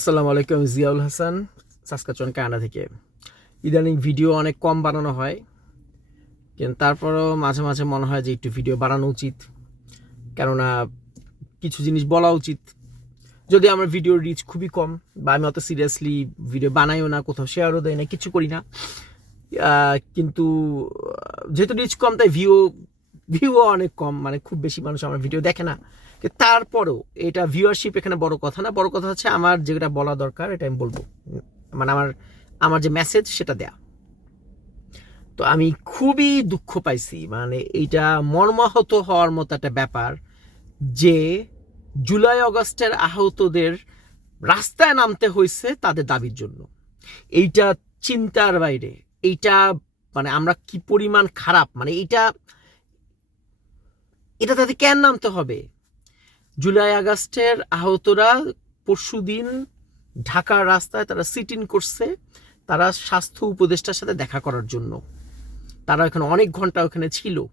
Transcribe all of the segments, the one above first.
আসসালামু আলাইকুম, Ziaul Hasan, Saskatchewan Canada থেকে। ইদানিং ভিডিও অনেক কম বানানো হয়, কিন্তু তারপরও মাঝে মাঝে মনে হয় যে একটু ভিডিও বানানো উচিত। কেননা কিছু জিনিস বলা উচিত। যদি আমার ভিডিওর রিচ খুবই কম বা আমি অত সিরিয়াসলি ভিডিও বানাইও না, কোথাও শেয়ারও দেয় না, কিছু করি না কিন্তু, যেহেতু রিচ কম, তাই ভিউ ভিউ অনেক কম। মানে খুব বেশি মানুষ আমার ভিডিও দেখে না। তারপরেও এটা ভিউয়ারশিপ এখানে বড় কথা না, বড় কথা হচ্ছে আমার যেটা বলা দরকার, এটা আমি বলব। মানে আমার আমার যে মেসেজ সেটা দেয়া। তো আমি খুবই দুঃখ পাইছি মানে এইটা মর্মাহত হওয়ার মতো একটা ব্যাপার যে জুলাই অগস্টের আহতদের রাস্তায় নামতে হয়েছে তাদের দাবির জন্য। এইটা চিন্তার বাইরে, এইটা মানে আমরা কি পরিমাণ খারাপ মানে এটা এটা তাদের কেন নামতে হবে? জুলাই আগস্টের আহতরা পরশুদিন ঢাকার রাস্তায় তারা সিট ইন করছে, তারা স্বাস্থ্য উপদেষ্টার সাথে দেখা করার জন্য। তারা এখানে অনেক ঘণ্টা ওখানে ছিল।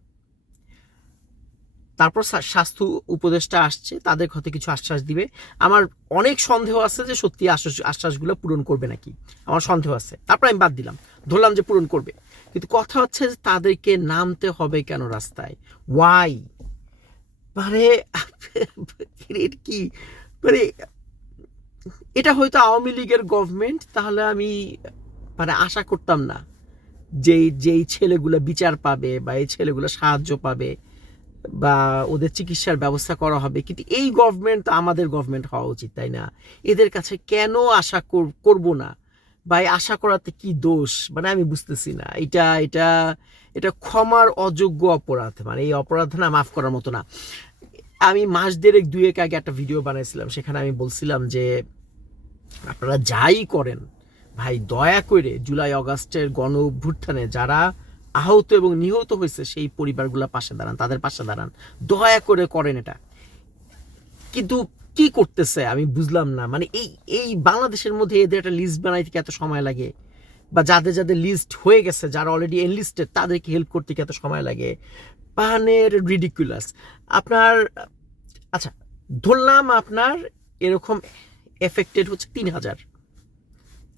তারপর স্বাস্থ্য উপদেষ্টা আসছে, তাদের হতে কিছু আশ্বাস দিবে। আমার অনেক সন্দেহ আছে যে সত্যি আশ্বাস, আশ্বাসগুলো পূরণ করবে নাকি। আমার সন্দেহ আছে। তারপর আমি বাদ দিলাম। ধরলাম যে পূরণ করবে। কিন্তু কথা হচ্ছে যে তাদেরকে নামতে হবে কেন রাস্তায়? ওয়াই মানে এটা কি? মানে এটা হয়তো আওয়ামী লীগের গভর্নমেন্ট তাহলে আমি মানে আশা করতাম না যে যেই ছেলেগুলো বিচার পাবে বা এই ছেলেগুলো সাহায্য পাবে বা ওদের চিকিৎসার ব্যবস্থা করা হবে। কিন্তু এই গভর্নমেন্ট তো আমাদের গভর্নমেন্ট হওয়া উচিত, তাই না? এদের কাছে কেন আশা কর- করব না? বা এই আশা করাতে কি দোষ? মানে আমি বুঝতেছি না। এটা এটা এটা ক্ষমার অযোগ্য অপরাধ। মানে এই অপরাধ না, মাফ করার মতো না। আমি মাস দেড়েক, দুয়েক আগে একটা ভিডিও বানাইছিলাম, সেখানে আমি বলছিলাম যে, আপনারা যাই করেন, ভাই দয়া করে জুলাই অগাস্টের গণ অভ্যুত্থানে যারা আহত এবং নিহত হয়েছে, সেই পরিবারগুলো পাশে দাঁড়ান, তাদের পাশে দাঁড়ান। দয়া করে করেন এটা। কিন্তু কি করতেছে আমি বুঝলাম না। মানে এই এই বাংলাদেশের মধ্যে এদের একটা লিস্ট বানাইতে এত সময় লাগে, বা যাদের যাদের লিস্ট হয়ে গেছে, যারা অলরেডি এনলিস্টেড তাদেরকে হেল্প করতে এত সময় লাগে। পানের রিডিকুলাস আপনার আচ্ছা ধরলাম আপনার এরকম এফেক্টেড হচ্ছে তিন হাজার।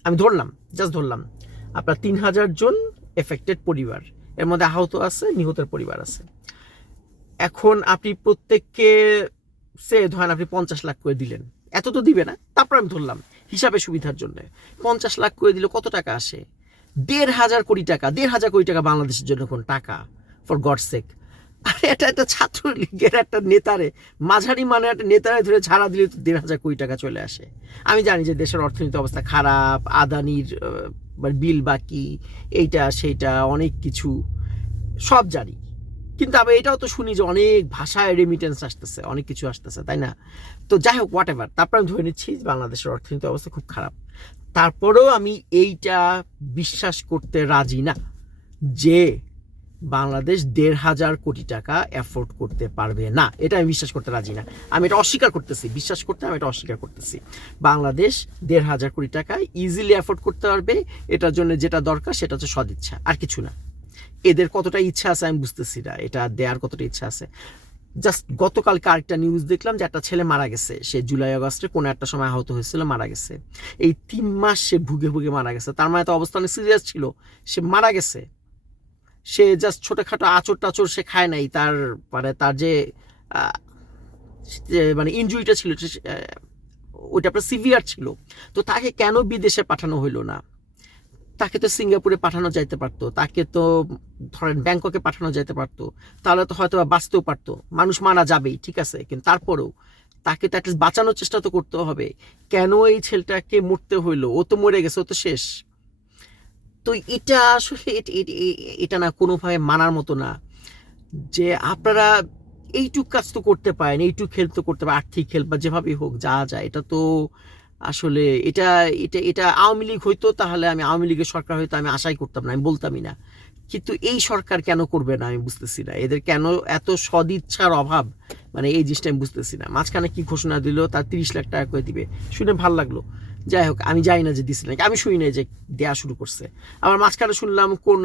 আমি ধরলাম জাস্ট ধরলাম। আপনার তিন হাজার জন এফেক্টেড পরিবার। এর মধ্যে আহত আছে, নিহতের পরিবার আছে। এখন আপনি প্রত্যেককে, সে ধরেন আপনি পঞ্চাশ লাখ করে দিলেন। এত তো দিবে না, তারপর আমি ধরলাম, হিসাবে সুবিধার জন্য। পঞ্চাশ লাখ করে দিলে কত টাকা আসে? দেড় হাজার কোটি টাকা, দেড় হাজার কোটি টাকা বাংলাদেশের জন্য কোন টাকা? ফর গড সেক আরে এটা একটা ছাত্রলীগের একটা নেতারে, মাঝারি মানে একটা নেতারে ধরে ছাড়া দিলে তো দেড় হাজার কোটি টাকা চলে আসে। আমি জানি যে দেশের অর্থনৈতিক অবস্থা খারাপ, আদানির বিল বাকি, এইটা, সেইটা, অনেক কিছু, সব জানি। কিন্তু আমি এটাও তো শুনি যে অনেক ভাষায় রেমিটেন্স আসতেছে, অনেক কিছু আসতেছে, তাই না? তো যাই হোক হোয়াট এভার তারপর আমি ধরে নিচ্ছি বাংলাদেশের অর্থনৈতিক অবস্থা খুব খারাপ। তারপরেও আমি এইটা বিশ্বাস করতে রাজি না যে বাংলাদেশ দেড় হাজার কোটি টাকা অ্যাফোর্ড করতে পারবে না। এটা আমি বিশ্বাস করতে রাজি না। আমি এটা অস্বীকার করতেছি। বিশ্বাস করতে আমি এটা অস্বীকার করতেছি। বাংলাদেশ দেড় হাজার কোটি টাকা ইজিলি অ্যাফোর্ড করতে পারবে। এটার জন্য যেটা দরকার সেটা হচ্ছে সদিচ্ছা আর কিছু না। এদের কতটা ইচ্ছা আছে আমি বুঝতেছি না। এটা দেওয়ার কতটা ইচ্ছা আছে। জাস্ট গতকালকে আরেকটা নিউজ দেখলাম যে একটা ছেলে মারা গেছে। সে জুলাই আগস্টে কোনো একটা সময় আহত হয়েছিল, মারা গেছে। এই তিন মাস সে ভুগে ভুগে মারা গেছে। তার মানে তো অবস্থা অনেক সিরিয়াস ছিল। সে মারা গেছে। সে জাস্ট ছোটোখাটো আচর টাচর সে খায় নাই, তার মানে তার যে মানে ইনজুরিটা ছিল ওইটা আপনার সিভিয়ার ছিল। তো তাকে কেন বিদেশে পাঠানো হইল না? তাকে তো সিঙ্গাপুরে পাঠানো যাইতে পারতো, তাকে তো ধরেন ব্যাংককে পাঠানো যাইতে পারতো, তাহলে তো হয়তো বাঁচতেও পারতো, মানুষ মারা যাবেই, ঠিক আছে, কিন্তু তারপরেও তাকে তো একটা বাঁচানোর চেষ্টা তো করতে হবে। কেন এই ছেলেটাকে মরতে হইল? ও তো মরে গেছে, ও তো শেষ। তো এটা আসলে এট- না কোনোভাবে মানার মতো না যে আপনারা এইটুক কাজ তো করতে পারেন, এইটুক খেল তো করতে পারেন, আর্থিক খেল বা যেভাবেই হোক, যা যায়। এটা তো আসলে এটা এটা এটা আওয়ামী লীগ হইতো তাহলে আমি আওয়ামী লীগের সরকার হয়তো আমি আশাই করতাম না, আমি বলতামই না। কিন্তু এই সরকার কেন করবে না আমি বুঝতেছি না। এদের কেন এত সদিচ্ছার অভাব? মানে এই জিনিসটা আমি বুঝতেছি না। মাঝখানে কি ঘোষণা দিল? তার তিরিশ লাখ টাকা করে দিবে। শুনে ভালো লাগল। যাই হোক, আমি জানি না যে দিছে নাকি, আমি শুনি নাই যে দেয়া শুরু করছে। আবার মাঝখানে শুনলাম কোন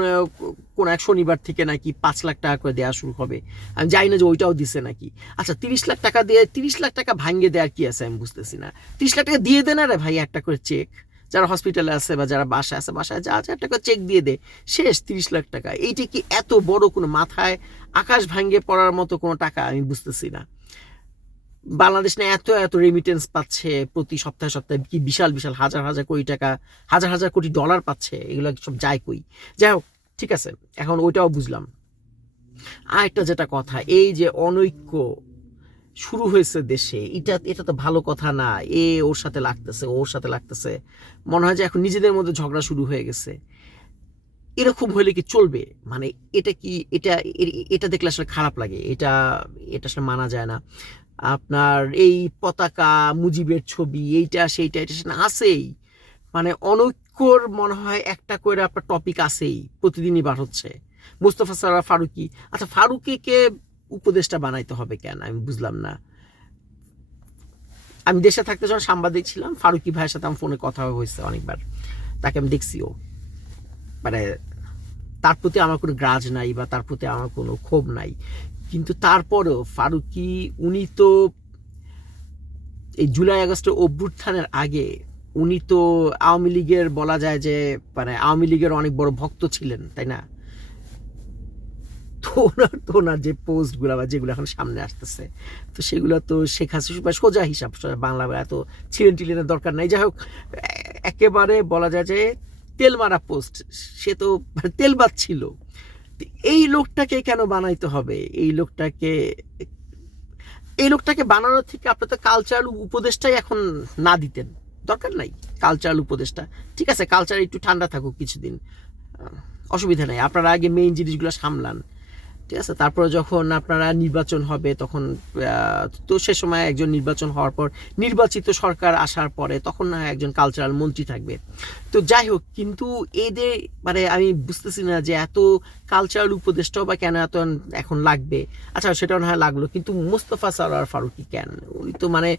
কোন এক শনিবার থেকে নাকি পাঁচ লাখ টাকা করে দেওয়া শুরু হবে। আমি জানি না যে ওইটাও দিছে নাকি। আচ্ছা তিরিশ লাখ টাকা দিয়ে, তিরিশ লাখ টাকা ভাঙ্গে দেওয়ার কি আছে আমি বুঝতেছি না। তিরিশ লাখ টাকা দিয়ে দে না রে ভাই একটা করে চেক যারা হসপিটালে আছে বা যারা বাসায় আছে, বাসায় যা যা একটা করে চেক দিয়ে দে। শেষ তিরিশ লাখ টাকা। এইটা কি এত বড় কোনো মাথায় আকাশ ভাঙ্গে পড়ার মতো কোনো টাকা আমি বুঝতেছি না। বাংলাদেশ না এত এত রেমিটেন্স পাচ্ছে প্রতি সপ্তাহে সপ্তাহে, কি বিশাল বিশাল, হাজার হাজার কোটি টাকা, হাজার হাজার কোটি ডলার পাচ্ছে, এগুলো সব যায় কই? যাই হোক, ঠিক আছে, এখন ওইটাও বুঝলাম। আর একটা যেটা কথা, এই যে অনৈক্য শুরু হয়েছে দেশে, এটা এটা তো ভালো কথা না, এ ওর সাথে লাগতেছে ওর সাথে লাগতেছে। মনে হয় যে এখন নিজেদের মধ্যে ঝগড়া শুরু হয়ে গেছে। এরকম হলে কি চলবে? মানে এটা কি, এটা এটা দেখলে আসলে খারাপ লাগে, এটা এটা আসলে মানা যায় না। আপনার এই পতাকা, মুজিবের ছবি, এইটা, সেইটা, এটা সেটা আছেই। মানে অনৈক্যর মনে হয় একটা করে আপনার টপিক আছেই, প্রতিদিনই বার হচ্ছে। মুস্তফা সারা ফারুকি আচ্ছা ফারুকিকে উপদেশটা বানাইতে হবে কেন? আমি বুঝলাম না। আমি দেশে থাকতে যখন সাংবাদিক ছিলাম, ফারুকি ভাইয়ের সাথে আমার ফোনে কথা হয়েছে অনেকবার। তাকে আমি দেখছিও। মানে তার প্রতি আমার কোনো গ্রাজ নাই বা তার প্রতি আমার কোনো ক্ষোভ নাই। কিন্তু তারপরেও ফারুকি, উনি তো এই জুলাই আগস্টের অভ্যুত্থানের আগে উনি তো আওয়ামী লীগের বলা যায় যে মানে আওয়ামী লীগের অনেক বড় ভক্ত ছিলেন, তাই না? তো ওনার তো ওনার যে পোস্টগুলো বা যেগুলো এখন সামনে আসতেছে, তো সেগুলো তো শেখ হাসিনা বা সোজা হিসাব বাংলা এত ছিলেন টিলেনের দরকার নাই। যাই হোক একেবারে বলা যায় যে তেল মারা পোস্ট, সে তো মানে তেল ছিল। এই লোকটাকে কেন বানাইতে হবে? এই লোকটাকে এই লোকটাকে বানানোর থেকে আপনি তো কালচারাল উপদেশটাই এখন না দিতেন। দরকার নাই কালচারাল উপদেশটা। ঠিক আছে কালচার একটু ঠান্ডা থাকুক কিছুদিন। অসুবিধা নেই। আপনারা আগে মেইন জিনিসগুলো সামলান। ঠিক আছে? তারপরে যখন আপনারা নির্বাচন হবে, তখন তো সে সময় একজন নির্বাচন হওয়ার পর নির্বাচিত সরকার আসার পরে তখন না একজন কালচারাল মন্ত্রী থাকবে। তো যাই হোক, কিন্তু এদের মানে আমি বুঝতেছি না যে এত কালচারাল উপদেশটাও বা কেন এত এখন লাগবে? আচ্ছা সেটাও না হয় লাগল, কিন্তু মুস্তফা সরার ফারুকি কেন? উনি তো মানে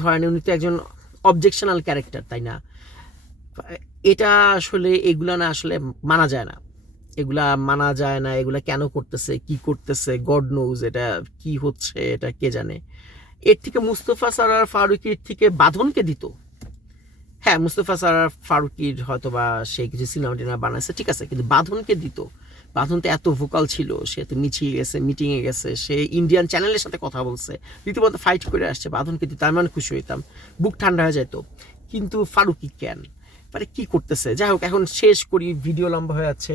ধরেন উনি তো একজন অবজেকশনাল ক্যারেক্টার তাই না? এটা আসলে, এগুলো না আসলে মানা যায় না। এগুলা মানা যায় না, এগুলা কেন করতেছে, কি করতেছে গড নোজ এটা কি হচ্ছে, এটা কে জানে। এর থেকে মুস্তফা সারার ফারুকির থেকে বাঁধনকে দিত। হ্যাঁ মুস্তফা সারার ফারুকির হয়তো বা সে কিছু সিনেমা টিনেমা বানাইছে, ঠিক আছে, কিন্তু বাঁধনকে দিত। বাঁধন তো এত ভোকাল ছিল, সে তো মিছিয়ে গেছে মিটিংয়ে গেছে, সে ইন্ডিয়ান চ্যানেলের সাথে কথা বলছে, রীতিমতো ফাইট করে আসছে, বাঁধনকে দিত, আমি অনেক খুশি হইতাম, বুক ঠান্ডা হয়ে যেত কিন্তু ফারুকি কেন? মানে কি করতেছে? যাই হোক, এখন শেষ করি ভিডিও লম্বা হয়ে যাচ্ছে,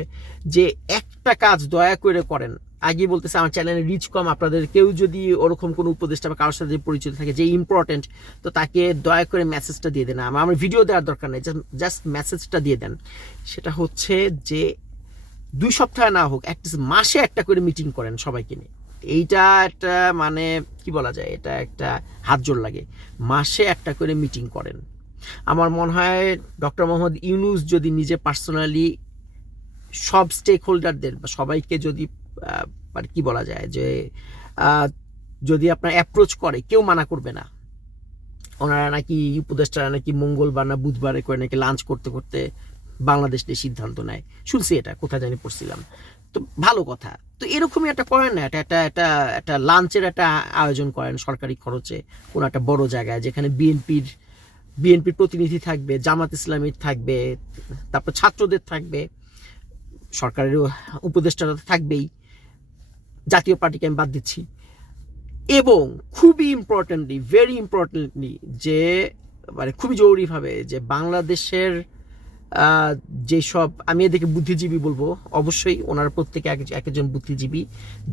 যে একটা কাজ দয়া করে করেন। আগে বলতেছে, আমার চ্যানেলে রিচ কম, আপনাদের কেউ যদি ওরকম কোনো উপদেষ্টা বা কারোর সাথে পরিচিত থাকে যে ইম্পর্টেন্ট তো তাকে দয়া করে মেসেজটা দিয়ে দেন। আমার আমার ভিডিও দেওয়ার দরকার নেই জাস্ট মেসেজটা দিয়ে দেন। সেটা হচ্ছে যে দুই সপ্তাহে না হোক অ্যাটলিস্ট মাসে একটা করে মিটিং করেন সবাইকে নিয়ে। এইটা একটা মানে কি বলা যায়? এটা একটা হাত জোর লাগে। মাসে একটা করে মিটিং করেন। আমার মনে হয় ডক্টর মোহাম্মদ ইউনুস যদি নিজে পার্সোনালি সব স্টেক হোল্ডারদের বা সবাইকে যদি আহ, মানে কি বলা যায় যে যদি আপনার অ্যাপ্রোচ করে কেউ মানা করবে না। ওনারা নাকি উপদেষ্টারা নাকি মঙ্গলবার না বুধবারে করে নাকি লাঞ্চ করতে করতে বাংলাদেশ নিয়ে সিদ্ধান্ত নেয়। শুনছি এটা কোথায় জানি পড়ছিলাম। তো ভালো কথা। তো এরকমই একটা করেন না এটা একটা একটা একটা লাঞ্চের একটা আয়োজন করেন সরকারি খরচে কোনো একটা বড় জায়গায় যেখানে বিএনপির বিএনপির প্রতিনিধি থাকবে, জামাত ইসলামীর থাকবে, তারপর ছাত্রদের থাকবে সরকারের উপদেষ্টারা তো থাকবেই, জাতীয় পার্টিকে আমি বাদ দিচ্ছি। এবং খুবই ইম্পর্টেন্টলি ভেরি ইম্পর্টেন্টলি যে মানে খুবই জরুরিভাবে যে বাংলাদেশের যেসব, আমি এদেরকে বুদ্ধিজীবী বলব, অবশ্যই ওনারা প্রত্যেকে এক এক একজন বুদ্ধিজীবী,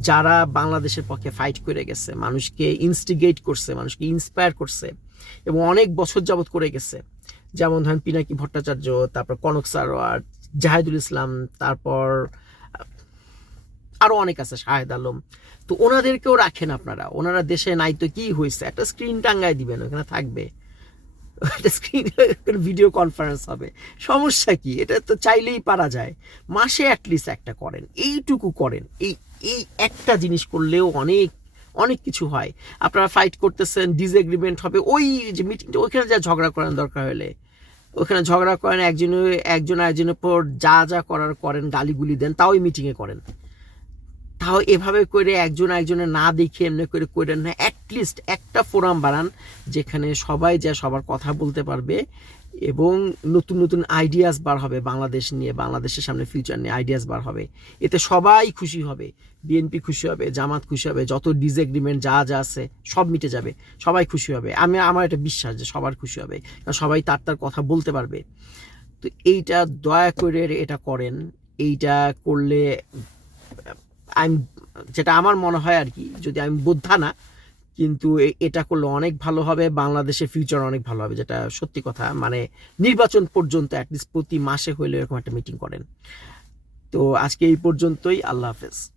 যারা বাংলাদেশের পক্ষে ফাইট করে গেছে, মানুষকে ইনস্টিগেট করছে, মানুষকে ইন্সপায়ার করছে এবং অনেক বছর যাবত করে গেছে। যেমন ধরেন পিনাকি ভট্টাচার্য, তারপর কনক সারোয়ার, জাহেদুল ইসলাম, তারপর আরও অনেক আছে, শাহেদ আলম। তো ওনাদেরকেও রাখেন আপনারা। ওনারা দেশে নাই তো কি হয়েছে একটা স্ক্রিন টাঙ্গায় দিবেন, ওখানে থাকবে। একটা স্ক্রিন ভিডিও কনফারেন্স হবে। সমস্যা কি? এটা তো চাইলেই পারা যায়। মাসে অ্যাটলিস্ট একটা করেন। এইটুকু করেন। এই এই একটা জিনিস করলেও অনেক অনেক কিছু হয়। আপনারা ফাইট করতেছেন ডিসএগ্রিমেন্ট হবে, ওই যে মিটিংটা ওইখানে যা ঝগড়া করার দরকার হলে। ওখানে ঝগড়া করেন, একজনে, একজন একজনের পর যা যা করার করেন, গালিগুলি দেন, তাও ওই মিটিংয়ে করেন। তাও এভাবে করে একজন একজনের না দেখে এমনি করে করেন না অ্যাটলিস্ট একটা ফোরাম বানান, যেখানে সবাই যা সবার কথা বলতে পারবে এবং নতুন নতুন আইডিয়াস বার হবে বাংলাদেশ নিয়ে, বাংলাদেশের সামনে ফিউচার নিয়ে আইডিয়াস বার হবে। এতে সবাই খুশি হবে বিএনপি খুশি হবে, জামাত খুশি হবে, যত ডিসএগ্রিমেন্ট যা যা আছে সব মিটে যাবে, সবাই খুশি হবে। আমি, আমার এটা বিশ্বাস যে সবার খুশি হবে, কারণ সবাই তার তার কথা বলতে পারবে। তো এইটা দয়া করে এটা করেন, এইটা করলে আমি যেটা আমার মনে হয় আর কি, যদি আমি বোদ্ধা না কিন্তু এটা করলে অনেক ভালো হবে, বাংলাদেশের ফিউচার অনেক ভালো হবে, যেটা সত্যি কথা। মানে নির্বাচন পর্যন্ত অ্যাটলিস্ট প্রতি মাসে হইলে এরকম একটা মিটিং করেন। তো আজকে এই পর্যন্তই, আল্লাহ হাফেজ।